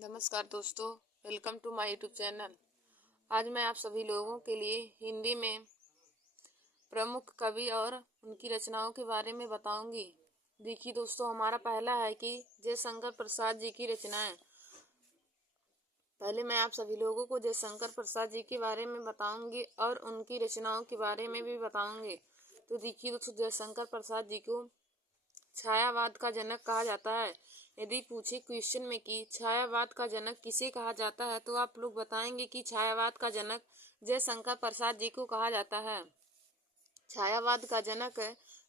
नमस्कार दोस्तों, welcome to my YouTube channel. आज मैं आप सभी लोगों के लिए हिंदी में प्रमुख कवि और उनकी रचनाओं के बारे में बताऊंगी। देखिए दोस्तों, हमारा पहला है कि जयशंकर प्रसाद जी की रचनाएं। पहले मैं आप सभी लोगों को जयशंकर प्रसाद जी के बारे में बताऊंगी और उनकी रचनाओं के बारे में भी बताऊंगी। तो देखिए दोस्तों, जयशंकर प्रसाद जी को छायावाद का जनक कहा जाता है। यदि पूछे क्वेश्चन में कि छायावाद का जनक किसे कहा जाता है, तो आप लोग बताएंगे कि छायावाद का जनक जयशंकर प्रसाद जी को कहा जाता है। छायावाद का जनक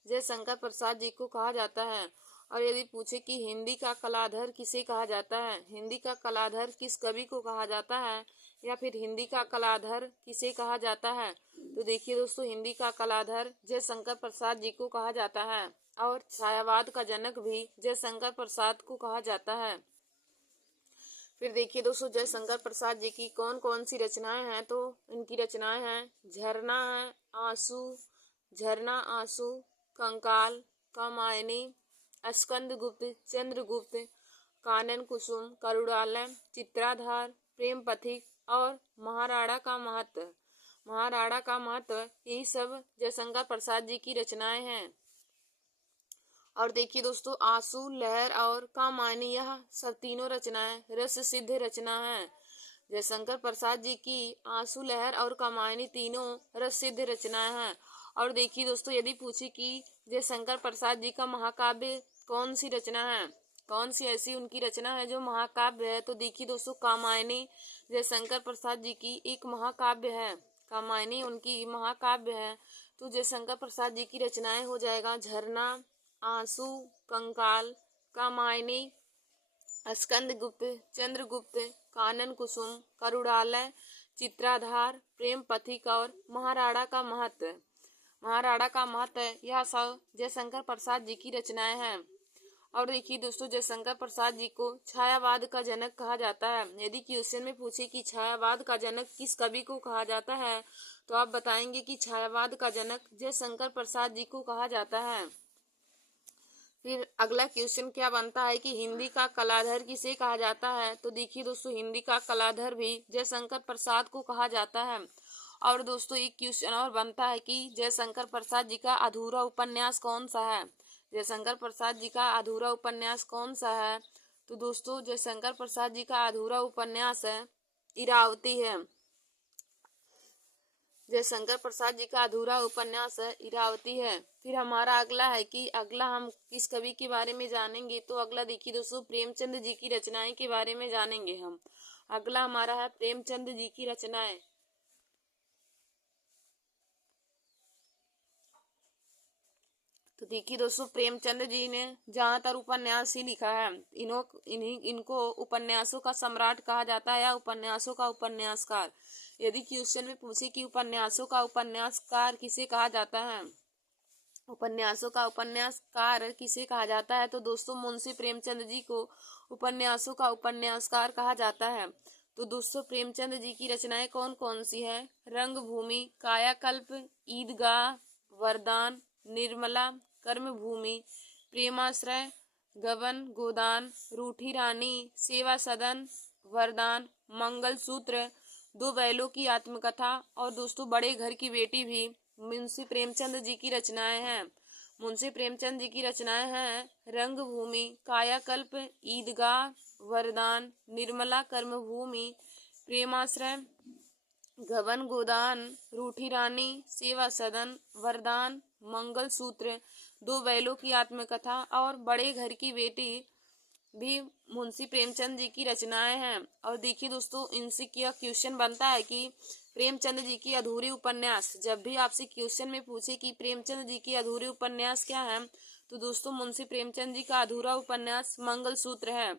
जयशंकर प्रसाद जी को कहा जाता है। और यदि पूछे कि हिंदी का कलाधर किसे कहा जाता है, हिंदी का कलाधर किस कवि को कहा जाता है, या फिर हिंदी का कलाधर किसे कहा जाता है, तो देखिए दोस्तों, हिंदी का कलाधर जयशंकर प्रसाद जी को कहा जाता है। और छायावाद का जनक भी जयशंकर प्रसाद को कहा जाता है। फिर देखिए दोस्तों, जयशंकर प्रसाद जी की कौन कौन सी रचनाएं हैं, तो इनकी रचनाएं हैं झरना है, आंसू, झरना, आंसू, कंकाल, कामायनी, स्कंदगुप्त, चंद्रगुप्त, कानन कुसुम, करुणालय, चित्राधार, प्रेम पथिक और महाराणा का महत्व। महाराणा का महत्व, यही सब जयशंकर प्रसाद जी की रचनाएं हैं। और देखिए दोस्तों, आंसू, लहर और कामायनी, यह सब तीनों रचनाएं रस सिद्ध रचना है। जयशंकर प्रसाद जी की आंसू, लहर और कामायनी तीनों रस सिद्ध रचनाएं हैं। और देखिए दोस्तों, यदि पूछे कि जयशंकर प्रसाद जी का महाकाव्य कौन सी रचना है, कौन सी ऐसी उनकी रचना है जो महाकाव्य है, तो देखिए दोस्तों, कामायनी जयशंकर प्रसाद जी की एक महाकाव्य है। कामायनी उनकी महाकाव्य है। तो जयशंकर प्रसाद जी की रचनाएं हो जाएगा झरना, आंसू, कंकाल, कामायनी, स्कंदगुप्त, चंद्रगुप्त, कानन कुसुम, करुणालय, चित्राधार, प्रेम पथिक और महाराणा का महत्व। महाराणा का महत्व, यह सब जयशंकर प्रसाद जी की रचनाएं हैं। और देखिए दोस्तों, जयशंकर प्रसाद जी को छायावाद का जनक कहा जाता है। यदि क्वेश्चन में पूछे कि छायावाद का जनक किस कवि को कहा जाता है, तो आप बताएंगे कि छायावाद का जनक जयशंकर प्रसाद जी को कहा जाता है। फिर अगला क्वेश्चन क्या बनता है कि हिंदी का कलाधर किसे कहा जाता है, तो देखिए दोस्तों, हिंदी का कलाधर भी जयशंकर प्रसाद को कहा जाता है। और दोस्तों, एक क्वेश्चन और बनता है कि जयशंकर प्रसाद जी का अधूरा उपन्यास कौन सा है। जयशंकर प्रसाद जी का अधूरा उपन्यास कौन सा है, तो दोस्तों, जयशंकर प्रसाद जी का अधूरा उपन्यास है इरावती है। जयशंकर प्रसाद जी का अधूरा उपन्यास है इरावती है। फिर हमारा अगला है कि अगला हम किस कवि के बारे में जानेंगे, तो अगला देखिए दोस्तों, प्रेमचंद जी की रचनाएं के बारे में जानेंगे हम। अगला हमारा है प्रेमचंद जी की रचनाएं। तो देखिए दोस्तों, प्रेमचंद जी ने ज्यादातर उपन्यास ही लिखा है। इनको उपन्यासों का सम्राट कहा जाता है या उपन्यासों का उपन्यासकार। यदि क्वेश्चन में पूछे कि उपन्यासों का उपन्यासकार किसे कहा जाता है, उपन्यासों का उपन्यासकार किसे कहा जाता है, तो दोस्तों, मुंशी प्रेमचंद जी को उपन्यासों का उपन्यासकार कहा जाता है। तो दोस्तों, प्रेमचंद जी की रचनाएं कौन कौन सी है? रंगभूमि, कायाकल्प, ईदगाह, वरदान, निर्मला, कर्मभूमि, प्रेमाश्रय, गबन गोदान, रूठी रानी, सेवा सदन, वरदान, मंगलसूत्र, दो बैलों की आत्मकथा और दोस्तों, बड़े घर की बेटी भी मुंशी प्रेमचंद जी की रचनाएं हैं। मुंशी प्रेमचंद जी की रचनाएं हैं रंगभूमि, कायाकल्प, ईदगाह, वरदान, निर्मला, कर्मभूमि, प्रेमाश्रय, गबन गोदान, रूठी रानी, सेवा सदन, वरदान, मंगलसूत्र, दो बैलों की आत्मकथा और बड़े घर की बेटी भी मुंशी प्रेमचंद जी की रचनाएं हैं। और देखिए दोस्तों, इनसे क्या क्वेश्चन बनता है कि प्रेमचंद जी की अधूरी उपन्यास। जब भी आपसे क्वेश्चन में पूछे कि प्रेमचंद जी की अधूरी उपन्यास क्या है, तो दोस्तों, मुंशी प्रेमचंद जी का अधूरा उपन्यास मंगलसूत्र है।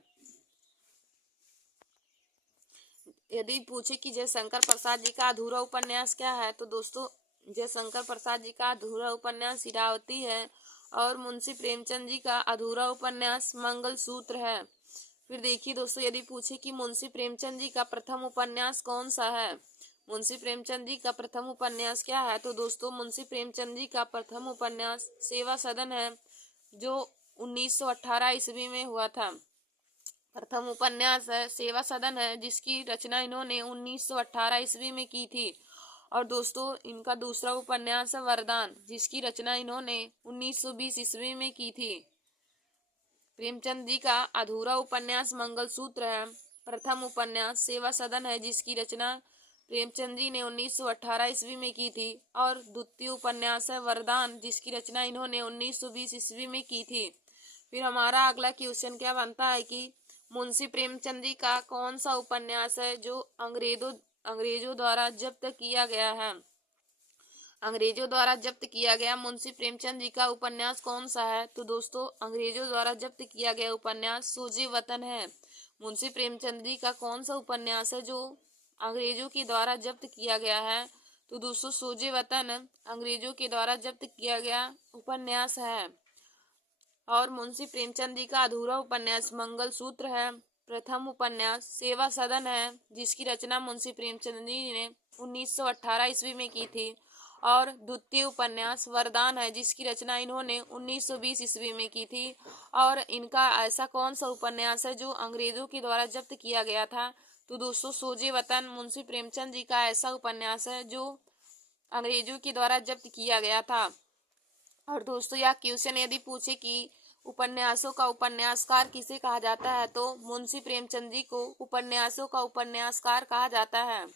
यदि पूछे कि जयशंकर प्रसाद जी का अधूरा उपन्यास क्या है, तो दोस्तों, जयशंकर प्रसाद जी का अधूरा उपन्यास इरावती है। और मुंशी प्रेमचंद जी का अधूरा उपन्यास मंगलसूत्र है। फिर देखिए दोस्तों, यदि पूछे कि मुंशी प्रेमचंद जी का प्रथम उपन्यास कौन सा है, मुंशी प्रेमचंद जी का प्रथम उपन्यास क्या है, तो दोस्तों, मुंशी प्रेमचंद जी का प्रथम उपन्यास सेवा सदन है, जो 1918 ईस्वी में हुआ था। प्रथम उपन्यास है सेवा सदन है, जिसकी रचना इन्होंने 1918 ईस्वी में की थी। और दोस्तों इनका दूसरा उपन्यास है वरदान, जिसकी रचना इन्होंने 1920 ईस्वी में की थी। प्रेमचंद जी का अधूरा उपन्यास मंगलसूत्र है। प्रथम उपन्यास सेवा सदन है, जिसकी रचना प्रेमचंद जी ने 1918 ईस्वी में की थी। और द्वितीय उपन्यास है वरदान, जिसकी रचना इन्होंने 1920 ईस्वी में की थी। फिर हमारा अगला क्वेश्चन क्या बनता है कि मुंशी प्रेमचंद जी का कौन सा उपन्यास है जो अंग्रेजों द्वारा जब्त किया गया है। अंग्रेजों द्वारा जब्त किया गया मुंशी प्रेमचंद जी का उपन्यास कौन सा है। तो दोस्तों अंग्रेजों द्वारा जब्त किया गया उपन्यास सोजे वतन है। मुंशी प्रेमचंद जी का कौन सा उपन्यास है जो अंग्रेजों के द्वारा जब्त किया गया है। तो दोस्तों सोजे वतन अंग्रेजों के द्वारा जब्त किया गया उपन्यास है। और मुंशी प्रेमचंद जी का अधूरा उपन्यास मंगलसूत्र है। प्रथम उपन्यास सेवा सदन है, जिसकी रचना मुंशी प्रेमचंद जी ने 1918 ईस्वी में की थी। और द्वितीय उपन्यास वरदान है, जिसकी रचना इन्होंने 1920 ईस्वी में की थी। और इनका ऐसा कौन सा उपन्यास है जो अंग्रेजों के द्वारा जब्त किया गया था। तो दोस्तों सोजे वतन मुंशी प्रेमचंद जी का ऐसा उपन्यास है जो अंग्रेजों के द्वारा जब्त किया गया था। और दोस्तों यह क्वेश्चन यदि पूछे कि उपन्यासों का उपन्यासकार किसे कहा जाता है, तो मुंशी प्रेमचंद जी को उपन्यासों का उपन्यासकार कहा जाता है।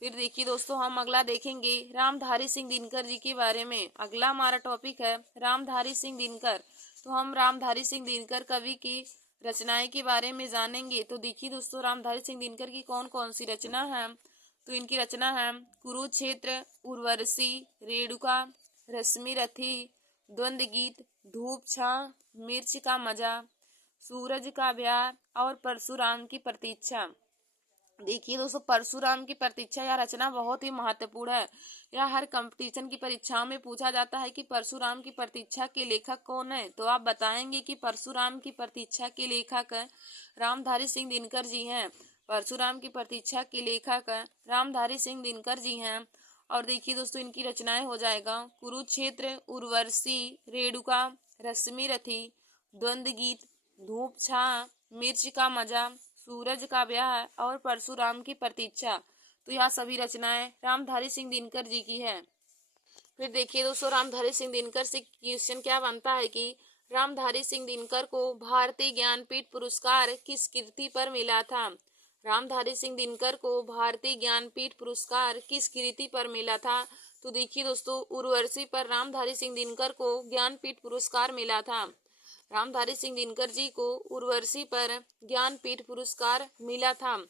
फिर देखिए दोस्तों हम अगला देखेंगे रामधारी सिंह दिनकर जी के बारे में। अगला हमारा टॉपिक है रामधारी सिंह दिनकर। तो हम रामधारी सिंह दिनकर कवि की रचनाएं के बारे में जानेंगे। तो देखिए दोस्तों रामधारी सिंह दिनकर की कौन कौन सी रचना है। तो इनकी रचना है कुरुक्षेत्र, उर्वशी, रेणुका, रश्मि रथी, द्वंद्व गीत, धूप छां, मिर्च का मजा, सूरज का ब्याह और परशुराम की प्रतीक्षा। देखिए दोस्तों परशुराम की प्रतीक्षा यह रचना बहुत ही महत्वपूर्ण है। यह हर कंपटीशन की परीक्षाओं में पूछा जाता है कि परशुराम की प्रतीक्षा के लेखक कौन है। तो आप बताएंगे कि परशुराम की प्रतीक्षा के लेखक रामधारी सिंह दिनकर जी हैं। परशुराम की प्रतीक्षा के लेखक रामधारी सिंह दिनकर जी हैं। और देखिए दोस्तों इनकी रचनाएं हो जाएगा कुरुक्षेत्र, उर्वशी, रेणुका, रश्मि रथी, द्वंद्व गीत, धूप छां, मिर्च का मजा, सूरज का ब्याह और परशुराम की प्रतीक्षा। तो यह सभी रचनाएं रामधारी सिंह दिनकर जी की है। फिर देखिए दोस्तों रामधारी सिंह दिनकर से क्वेश्चन क्या बनता है कि रामधारी सिंह दिनकर को भारतीय ज्ञानपीठ पुरस्कार किस कृति पर मिला था। रामधारी सिंह दिनकर को भारतीय ज्ञानपीठ पुरस्कार किस कृति पर मिला था। तो देखिए दोस्तों उर्वशी पर रामधारी सिंह दिनकर को ज्ञानपीठ पुरस्कार मिला था। रामधारी सिंह दिनकर जी को उर्वशी पर ज्ञानपीठ पुरस्कार मिला था।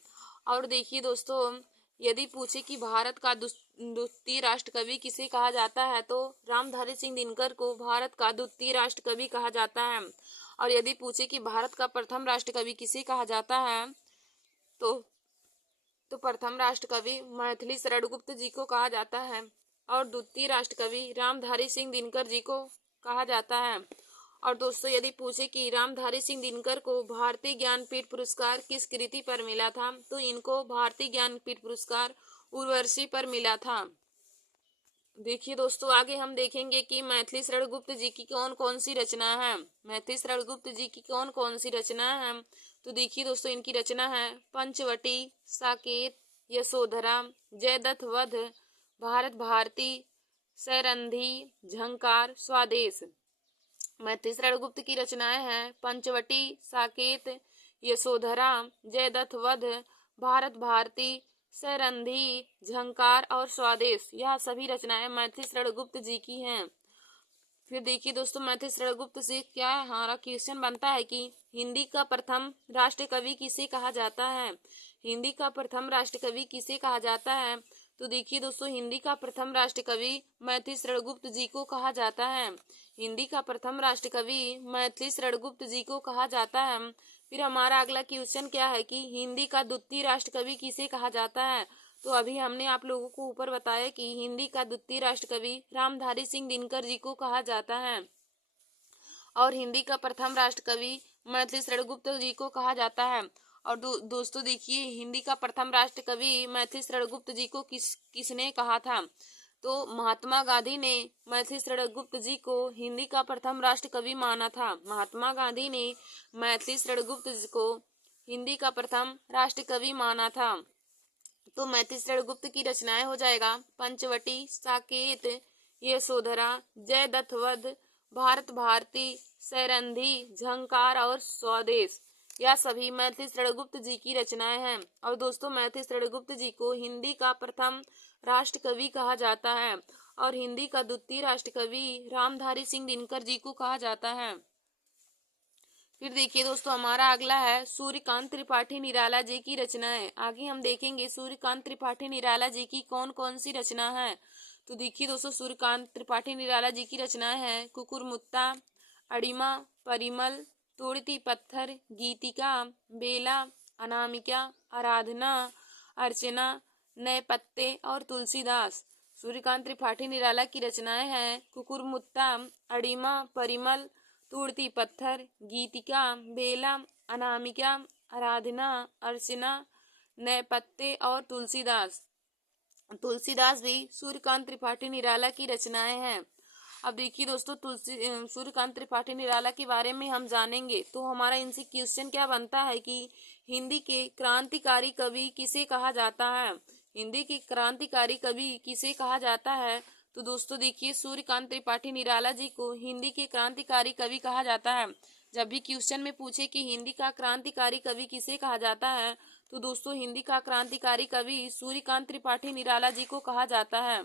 और देखिए दोस्तों यदि पूछे कि भारत का द्वितीय राष्ट्र कवि किसे कहा जाता है, तो रामधारी सिंह दिनकर को भारत का द्वितीय राष्ट्र कवि कहा जाता है। और यदि पूछे कि भारत का प्रथम राष्ट्र कवि किसे कहा जाता है, तो प्रथम राष्ट्र कवि मैथिली शरण गुप्त जी को कहा जाता है। और द्वितीय राष्ट्र कवि रामधारी सिंह दिनकर जी को कहा जाता है। और दोस्तों यदि पूछे कि रामधारी सिंह दिनकर को भारतीय ज्ञानपीठ पुरस्कार किस कृति पर मिला था, तो इनको भारतीय ज्ञानपीठ पुरस्कार उर्वशी पर मिला था। देखिए दोस्तों आगे हम देखेंगे कि मैथिली शरण गुप्त जी की कौन कौन सी रचना है। मैथिली शरण गुप्त जी की कौन कौन सी रचना है। तो देखिए दोस्तों इनकी रचना है पंचवटी, साकेत, यशोधरा, जयद्रथ वध, भारत भारती, सैरंधी, झंकार, स्वदेश। मैथिली शरण गुप्त की रचनाएं हैं पंचवटी, साकेत, यशोधरा, जयद्रथ वध, भारत भारती, सैरंधी, झंकार और स्वदेश। यह सभी रचनाएं मैथिली शरण गुप्त जी की हैं। फिर देखिए दोस्तों मैथिली शरण गुप्त से क्या हमारा क्वेश्चन बनता है कि हिंदी का प्रथम राष्ट्र कवि किसे कहा जाता है। हिंदी का प्रथम राष्ट्र कवि किसे कहा जाता है। तो देखिए दोस्तों हिंदी का प्रथम राष्ट्र कवि मैथिली शरण गुप्त जी को कहा जाता है। हिंदी का प्रथम राष्ट्र कवि मैथिली शरण गुप्त जी को कहा जाता है। फिर हमारा अगला क्वेश्चन क्या है कि हिंदी का द्वितीय राष्ट्र कवि किसे कहा जाता है। तो अभी हमने आप लोगों को ऊपर बताया कि हिंदी का द्वितीय राष्ट्र कवि रामधारी सिंह दिनकर जी को कहा जाता है। और हिंदी का प्रथम राष्ट्र कवि मैथिली शरण गुप्त जी को कहा जाता है। और दोस्तों देखिए हिंदी का प्रथम राष्ट्र कवि मैथिली शरण गुप्त जी को किसने कहा था। तो महात्मा गांधी ने मैथिली शरण गुप्त जी को हिंदी का प्रथम राष्ट्र कवि माना था। महात्मा गांधी ने मैथिली शरण गुप्त जी को हिंदी का प्रथम राष्ट्र कवि माना था। तो मैथिली शरण गुप्त की रचनाएं हो जाएगा पंचवटी, साकेत, यशोधरा, जयदत्त वध, भारत भारती, सैरंधी, झंकार और स्वदेश, यह सभी मैथिली शरण गुप्त जी की रचनाएं हैं। और दोस्तों मैथिली शरण गुप्त जी को हिंदी का प्रथम राष्ट्र कवि कहा जाता है और हिंदी का द्वितीय राष्ट्र कवि रामधारी सिंह दिनकर जी को कहा जाता है। फिर देखिए दोस्तों हमारा अगला है सूर्यकांत त्रिपाठी निराला जी की रचनाएं। आगे हम देखेंगे सूर्यकांत त्रिपाठी निराला जी की कौन कौन सी रचना है। तो देखिए दोस्तों सूर्यकांत त्रिपाठी निराला जी की रचनाएं हैं कुकुरमुत्ता, अड़िमा, परिमल, तोड़ती पत्थर, गीतिका, बेला, अनामिका, आराधना, अर्चना, नए पत्ते और तुलसीदास। सूर्यकांत त्रिपाठी निराला की रचनाएं हैं कुकुरमुत्ता, अड़िमा, परिमल, तोड़ती पत्थर, गीतिका, बेला, अनामिका, आराधना, अर्चना, नए पत्ते और तुलसीदास। तुलसीदास भी सूर्यकांत त्रिपाठी निराला की रचनाएं हैं। अब देखिए दोस्तों सूर्यकांत त्रिपाठी निराला के बारे में हम जानेंगे तो हमारा इनसे क्वेश्चन क्या बनता है कि हिंदी के क्रांतिकारी कवि किसे कहा जाता है। हिंदी के क्रांतिकारी कवि किसे कहा जाता है। तो दोस्तों देखिए सूर्यकांत त्रिपाठी निराला जी को हिंदी के क्रांतिकारी कवि कहा जाता है। जब भी क्वेश्चन में पूछे कि हिंदी का क्रांतिकारी कवि किसे कहा जाता है तो दोस्तों हिंदी का क्रांतिकारी कवि सूर्यकांत त्रिपाठी निराला जी को कहा जाता है।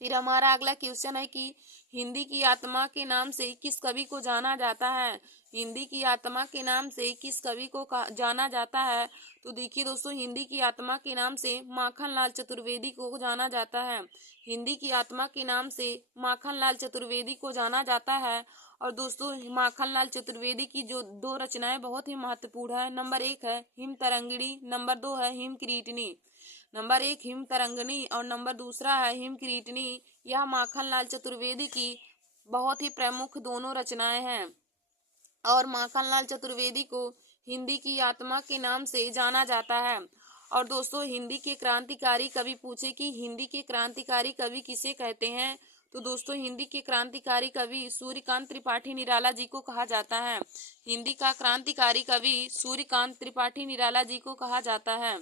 फिर हमारा अगला क्वेश्चन है कि हिंदी की आत्मा के नाम से किस कवि को जाना जाता है। हिंदी की आत्मा के नाम से किस कवि को जाना जाता है। तो देखिए दोस्तों हिंदी की आत्मा के नाम से माखनलाल चतुर्वेदी को जाना जाता है। हिंदी की आत्मा के नाम से माखनलाल चतुर्वेदी को जाना जाता है। और दोस्तों माखनलाल चतुर्वेदी की जो दो रचनाएं बहुत ही महत्वपूर्ण है। नंबर 1 है हिम तरंगिणी, नंबर 2 है हिम किरीटिनी। नंबर 1 हिम तरंगिणी और नंबर दूसरा है हिम किरीटिनी। यह माखनलाल चतुर्वेदी की बहुत ही प्रमुख दोनों रचनाएं हैं और माखनलाल चतुर्वेदी को हिंदी की आत्मा के नाम से जाना जाता है। और दोस्तों हिंदी के क्रांतिकारी कवि पूछे कि हिंदी के क्रांतिकारी कवि किसे कहते हैं। तो दोस्तों हिंदी के क्रांतिकारी कवि सूर्यकांत त्रिपाठी निराला जी को कहा जाता है। हिंदी का क्रांतिकारी कवि सूर्यकांत त्रिपाठी निराला जी को कहा जाता है।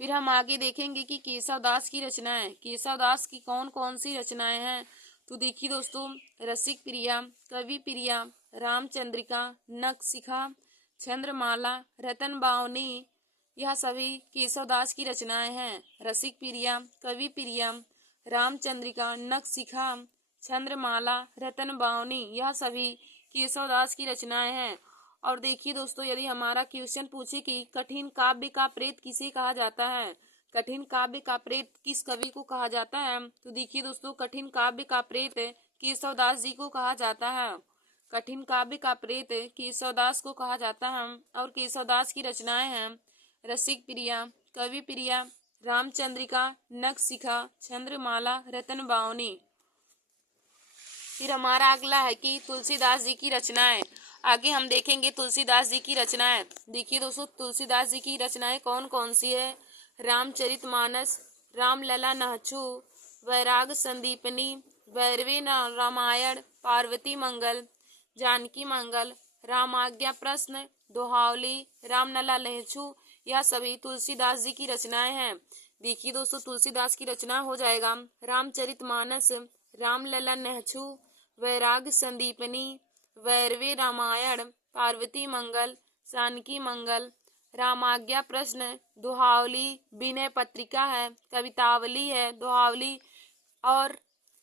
फिर हम आगे देखेंगे कि केशवदास की रचनाएं। केशवदास की कौन कौन सी रचनाएं हैं। तो देखिए दोस्तों रसिक प्रिया, कवि प्रिया, रामचंद्रिका, नखशिखा, चंद्रमाला, रतन बावनी, यह सभी केशवदास की रचनाएं हैं। रसिक प्रिया, कवि प्रिया, रामचंद्रिका, नखशिखा, चंद्रमाला, रतन बावनी, यह सभी केशवदास की रचनाएं हैं। और देखिए दोस्तों यदि हमारा क्वेश्चन पूछे कि कठिन काव्य का प्रेत किसे कहा जाता है। कठिन काव्य का प्रेत किस कवि को कहा जाता है। तो देखिए दोस्तों कठिन काव्य का प्रेत केशवदास जी को कहा जाता है। कठिन काव्य का प्रेत केशवदास को कहा जाता है। और केशवदास की रचनाएं हैं रसिक प्रिया, कवि प्रिया, रामचंद्रिका, नखशिखा, चंद्रमाला, रतन बावनी। फिर हमारा अगला है कि तुलसीदास जी की रचनाएं। आगे हम देखेंगे तुलसीदास जी की रचनाएं। देखिए दोस्तों तुलसीदास जी की रचनाएं कौन कौन सी है। रामचरितमानस, रामलला नहचू, वैराग संदीपनी, भैरवी रामायण, पार्वती मंगल, जानकी मंगल, रामाज्ञा प्रश्न, दोहावली, रामलला लहचू, यह सभी तुलसीदास जी की रचनाएं हैं। देखिए दोस्तों तुलसीदास की रचना हो जाएगा रामचरितमानस, रामलला नहचू, वैराग संदीपनी, वैरवे रामायण, पार्वती मंगल, जानकी मंगल, रामाज्ञा प्रश्न, दोहावली, विनय पत्रिका है, कवितावली है, दोहावली, और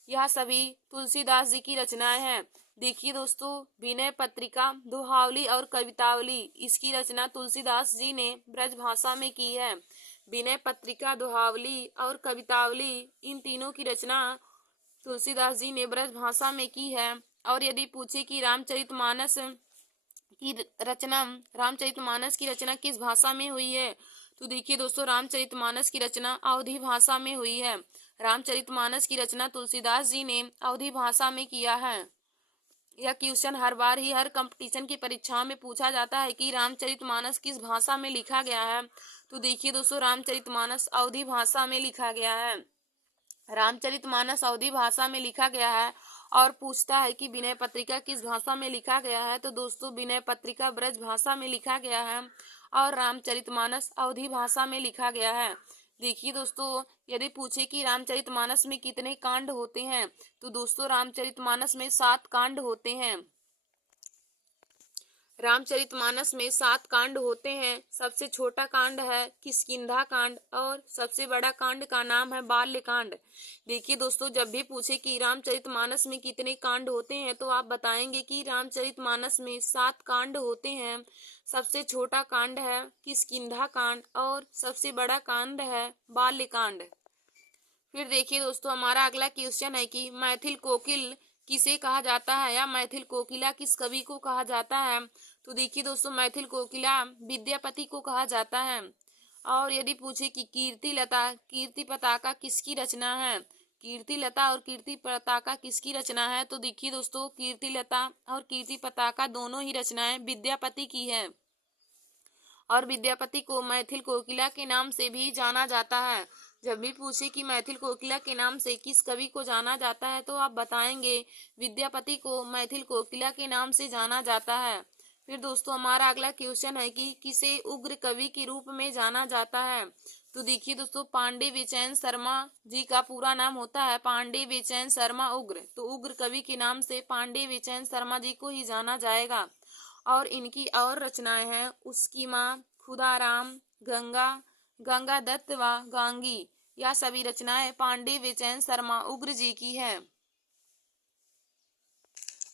यह सभी तुलसीदास जी की रचनाएं हैं। देखिए दोस्तों विनय पत्रिका, दोहावली और कवितावली, इसकी रचना तुलसीदास जी ने ब्रज भाषा में की है। विनय पत्रिका, दोहावली और कवितावली, इन तीनों की रचना तुलसीदास जी ने ब्रज भाषा में की है। और यदि पूछे कि रामचरितमानस की रचना किस भाषा में हुई है। तो देखिए दोस्तों रामचरितमानस की रचना अवधी भाषा में हुई है। रामचरितमानस की रचना तुलसीदास जी ने अवधी भाषा में किया है। यह क्वेश्चन हर बार ही हर कंपटीशन की परीक्षाओं में पूछा जाता है कि रामचरितमानस किस भाषा में लिखा गया है। तो देखिए दोस्तों रामचरितमानस अवधी भाषा में लिखा गया है। रामचरितमानस अवधी भाषा में लिखा गया है। और पूछता है कि विनय पत्रिका किस भाषा में लिखा गया है, तो दोस्तों विनय पत्रिका ब्रज भाषा में लिखा गया है और रामचरितमानस अवधी भाषा में लिखा गया है। देखिए दोस्तों, यदि पूछे कि रामचरितमानस में कितने कांड होते हैं, तो दोस्तों रामचरितमानस में 7 कांड होते हैं। रामचरितमानस में 7 कांड होते हैं। सबसे छोटा कांड है किष्किंधा कांड और सबसे बड़ा कांड का नाम है बाल्य कांड। देखिए दोस्तों, जब भी पूछे कि रामचरितमानस में कितने कांड होते हैं, तो आप बताएंगे कि रामचरितमानस में 7 कांड होते हैं। सबसे छोटा कांड है किष्किंधा कांड और सबसे बड़ा कांड है बाल्य कांड। फिर देखिए दोस्तों, हमारा अगला क्वेश्चन है कि मैथिल कोकिल किसे कहा जाता है या मैथिल कोकिला किस कवि को कहा जाता है। तो देखिए दोस्तों, मैथिल कोकिला विद्यापति को कहा जाता है। और यदि पूछे कि कीर्ति लता कीर्ति पताका किसकी रचना है, कीर्ति लता और कीर्ति पताका किसकी रचना है, तो देखिए दोस्तों, कीर्ति लता और कीर्ति पताका दोनों ही रचनाएं विद्यापति की है। और विद्यापति को मैथिल कोकिला के नाम से भी जाना जाता है। जब भी पूछे कि मैथिल कोकिला के नाम से किस कवि को जाना जाता है, तो आप बताएंगे विद्यापति को मैथिल कोकिला के नाम से जाना जाता है। फिर दोस्तों, हमारा अगला क्वेश्चन है कि किसे उग्र कवि के रूप में जाना जाता है। तो देखिए दोस्तों, पांडे विचैन शर्मा जी का पूरा नाम होता है पांडे विचैन शर्मा उग्र। तो उग्र कवि के नाम से पांडे विचैन शर्मा जी को ही जाना जाएगा। और इनकी और रचनाएं हैं उसकी माँ, खुदाराम, गंगा, गंगा दत्त व गांगी। यह सभी रचनाएं पांडे विचैन शर्मा उग्र जी की है।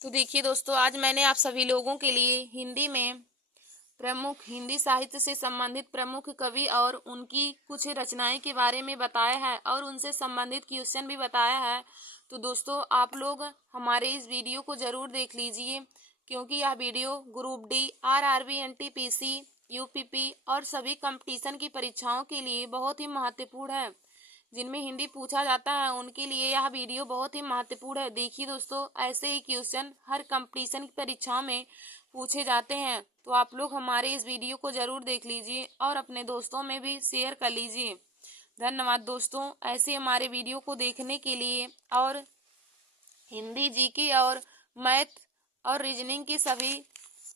तो देखिए दोस्तों, आज मैंने आप सभी लोगों के लिए हिंदी में प्रमुख हिंदी साहित्य से संबंधित प्रमुख कवि और उनकी कुछ रचनाएं के बारे में बताया है और उनसे संबंधित क्वेश्चन भी बताया है। तो दोस्तों, आप लोग हमारे इस वीडियो को जरूर देख लीजिए, क्योंकि यह video group D, RRB, NTPC, UPP और सभी कंपटीशन की परीक्षाओं के लिए बहुत ही महत्वपूर्ण है। जिनमें हिंदी पूछा जाता है उनके लिए यह वीडियो बहुत ही महत्वपूर्ण है। देखिए दोस्तों, ऐसे ही क्वेश्चन हर कंपटीशन की परीक्षाओं में पूछे जाते हैं। तो आप लोग हमारे इस वीडियो को जरूर देख लीजिए और अपने दोस्तों में भी शेयर कर लीजिए। धन्यवाद दोस्तों, ऐसे हमारे वीडियो को देखने के लिए। और हिंदी, जीके और मैथ और रीजनिंग की सभी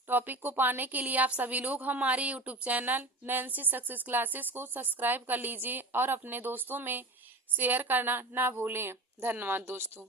टॉपिक को पाने के लिए आप सभी लोग हमारे YouTube channel Nancy success classes को सब्सक्राइब कर लीजिए और अपने दोस्तों में शेयर करना ना भूलें। धन्यवाद दोस्तों।